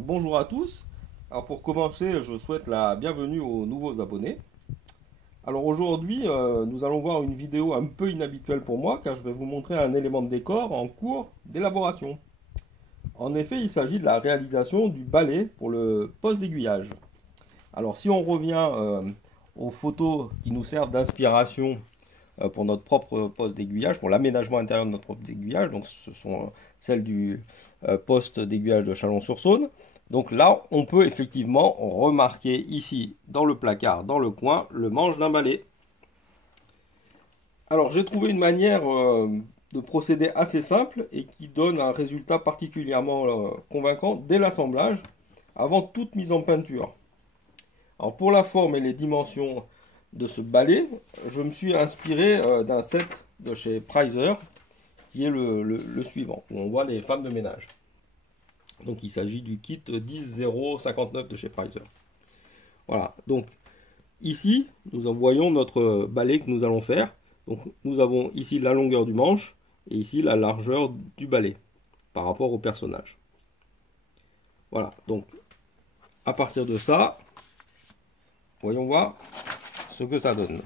bonjour à tous. Alors pour commencer, je souhaite la bienvenue aux nouveaux abonnés. Alors aujourd'hui, nous allons voir une vidéo un peu inhabituelle pour moi car je vais vous montrer un élément de décor en cours d'élaboration. En effet, il s'agit de la réalisation du balai pour le poste d'aiguillage. Alors si on revient aux photos qui nous servent d'inspiration pour notre propre poste d'aiguillage, pour l'aménagement intérieur de notre propre d'aiguillage, donc ce sont celles du poste d'aiguillage de Chalon-sur-Saône. Donc là, on peut effectivement remarquer ici, dans le placard, dans le coin, le manche d'un balai. Alors, j'ai trouvé une manière de procéder assez simple et qui donne un résultat particulièrement convaincant dès l'assemblage, avant toute mise en peinture. Alors, pour la forme et les dimensions de ce balai, je me suis inspiré d'un set de chez Preiser, qui est le suivant, où on voit les femmes de ménage. Donc il s'agit du kit 10-0-59 de chez Preiser. Voilà, donc ici, nous voyons notre balai que nous allons faire. Donc nous avons ici la longueur du manche et ici la largeur du balai par rapport au personnage. Voilà, donc à partir de ça, voyons voir ce que ça donne.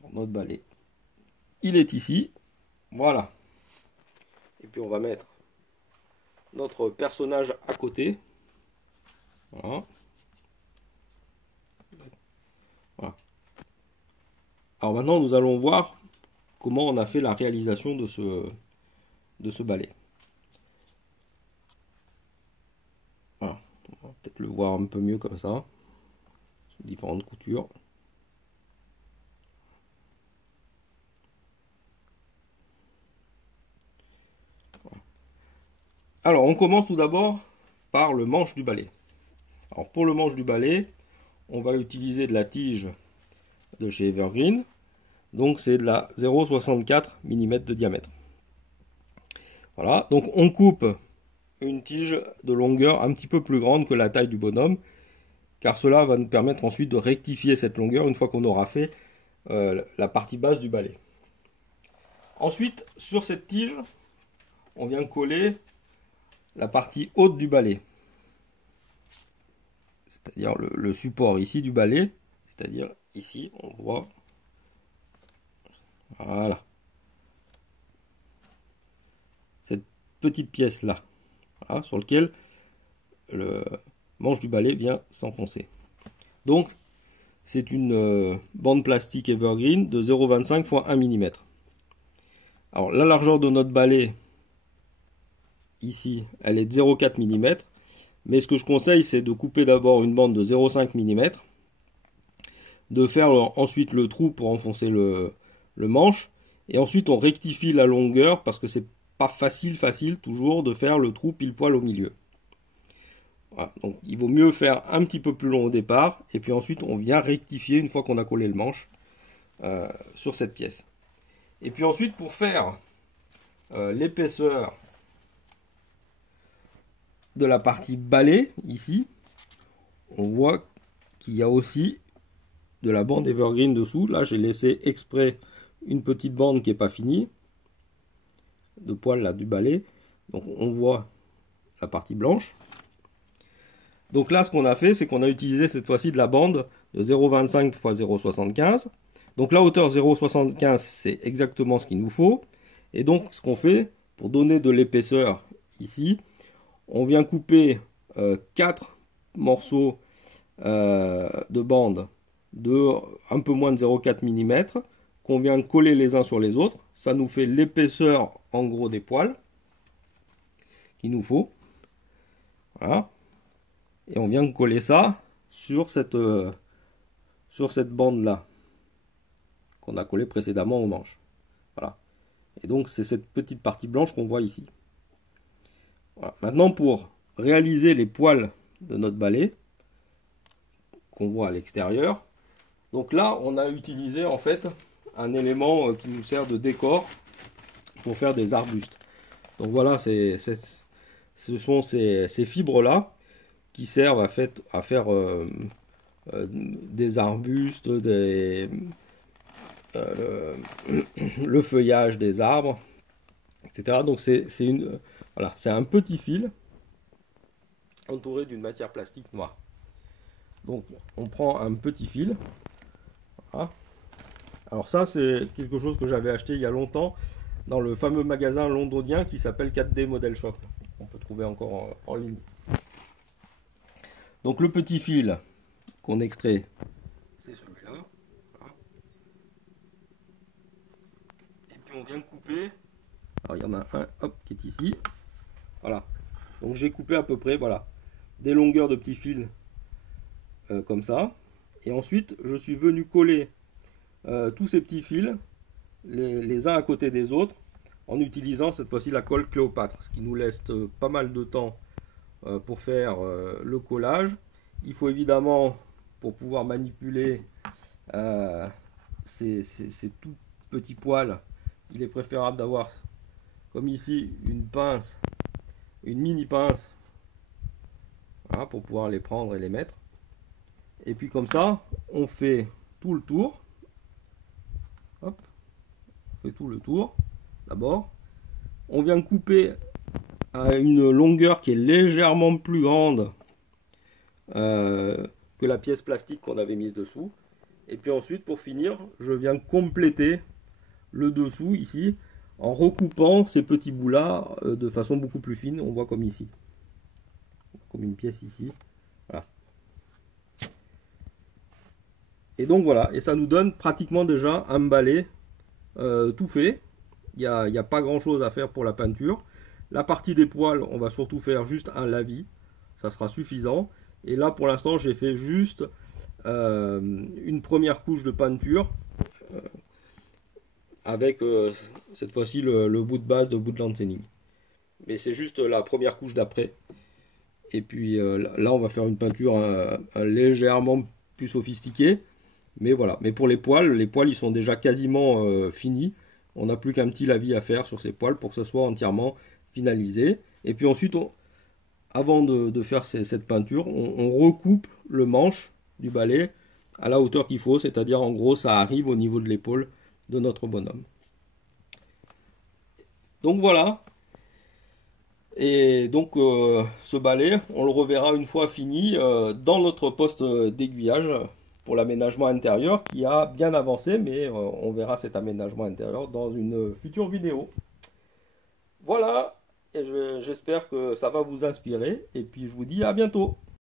Alors, notre balai, il est ici, voilà. Et puis on va mettre notre personnage à côté. Voilà. Voilà. Alors maintenant, nous allons voir comment on a fait la réalisation de ce balai. Voilà. On va peut-être le voir un peu mieux comme ça. Sur différentes coutures. Voilà. Alors, on commence tout d'abord par le manche du balai. Alors, pour le manche du balai, on va utiliser de la tige de chez Evergreen. Donc, c'est de la 0,64 mm de diamètre. Voilà, donc on coupe une tige de longueur un petit peu plus grande que la taille du bonhomme, car cela va nous permettre ensuite de rectifier cette longueur une fois qu'on aura fait la partie basse du balai. Ensuite, sur cette tige, on vient coller la partie haute du balai, c'est-à-dire le support ici du balai, c'est-à-dire ici, on voit, voilà, cette petite pièce là, voilà, sur laquelle le manche du balai vient s'enfoncer. Donc, c'est une bande plastique Evergreen de 0,25 x 1 mm. Alors, la largeur de notre balai, ici, elle est de 0,4 mm. Mais ce que je conseille, c'est de couper d'abord une bande de 0,5 mm, de faire ensuite le trou pour enfoncer le manche, et ensuite on rectifie la longueur parce que c'est pas facile toujours de faire le trou pile poil au milieu. Voilà, donc il vaut mieux faire un petit peu plus long au départ, et puis ensuite on vient rectifier une fois qu'on a collé le manche sur cette pièce. Et puis ensuite, pour faire l'épaisseur de la partie balai, ici, on voit qu'il y a aussi de la bande Evergreen dessous. Là, j'ai laissé exprès une petite bande qui n'est pas finie, de poil là du balai. Donc on voit la partie blanche. Donc là, ce qu'on a fait, c'est qu'on a utilisé cette fois-ci de la bande de 0,25 x 0,75. Donc la hauteur 0,75, c'est exactement ce qu'il nous faut. Et donc, ce qu'on fait, pour donner de l'épaisseur ici, on vient couper 4 morceaux de bande de un peu moins de 0,4 mm, qu'on vient coller les uns sur les autres. Ça nous fait l'épaisseur, en gros, des poils qu'il nous faut. Voilà. Et on vient coller ça sur cette bande-là, qu'on a collé précédemment au manche. Voilà. Et donc c'est cette petite partie blanche qu'on voit ici. Voilà. Maintenant, pour réaliser les poils de notre balai, qu'on voit à l'extérieur, donc là on a utilisé en fait un élément qui nous sert de décor pour faire des arbustes. Donc voilà, ce sont ces fibres-là qui servent à faire des arbustes, le feuillage des arbres, etc. Donc voilà, c'est un petit fil entouré d'une matière plastique noire. Donc on prend un petit fil. Voilà. Alors ça c'est quelque chose que j'avais acheté il y a longtemps dans le fameux magasin londonien qui s'appelle 4D Model Shop. On peut trouver encore en ligne. Donc le petit fil qu'on extrait, c'est celui-là. Voilà. Et puis on vient couper. Alors il y en a un, hop, qui est ici. Voilà. Donc j'ai coupé à peu près, voilà, des longueurs de petits fils comme ça. Et ensuite je suis venu coller tous ces petits fils les uns à côté des autres en utilisant cette fois-ci la colle Cléopâtre, ce qui nous laisse pas mal de temps pour faire le collage. Il faut évidemment, pour pouvoir manipuler ces tout petits poils, il est préférable d'avoir, comme ici, une pince, une mini pince, voilà, pour pouvoir les prendre et les mettre. Et puis comme ça, on fait tout le tour. Hop, on fait tout le tour. D'abord, on vient couper à une longueur qui est légèrement plus grande que la pièce plastique qu'on avait mise dessous. Et puis ensuite, pour finir, je viens compléter le dessous ici en recoupant ces petits bouts là de façon beaucoup plus fine. On voit comme ici, comme une pièce ici. Voilà. Et donc voilà, et ça nous donne pratiquement déjà un balai tout fait. Il n'y a pas grand chose à faire pour la peinture. La partie des poils, on va surtout faire juste un lavis, ça sera suffisant. Et là pour l'instant j'ai fait juste une première couche de peinture avec cette fois-ci le bout de base de Woodland Sailing. Mais c'est juste la première couche d'après. Et puis là on va faire une peinture légèrement plus sophistiquée. Mais voilà, mais pour les poils ils sont déjà quasiment finis. On n'a plus qu'un petit lavis à faire sur ces poils pour que ce soit entièrement finalisé. Et puis ensuite, avant de faire cette peinture, on recoupe le manche du balai à la hauteur qu'il faut, c'est-à-dire en gros ça arrive au niveau de l'épaule de notre bonhomme. Donc voilà. Et donc ce balai, on le reverra une fois fini dans notre poste d'aiguillage pour l'aménagement intérieur qui a bien avancé, mais on verra cet aménagement intérieur dans une future vidéo. Voilà, et j'espère que ça va vous inspirer, et puis je vous dis à bientôt.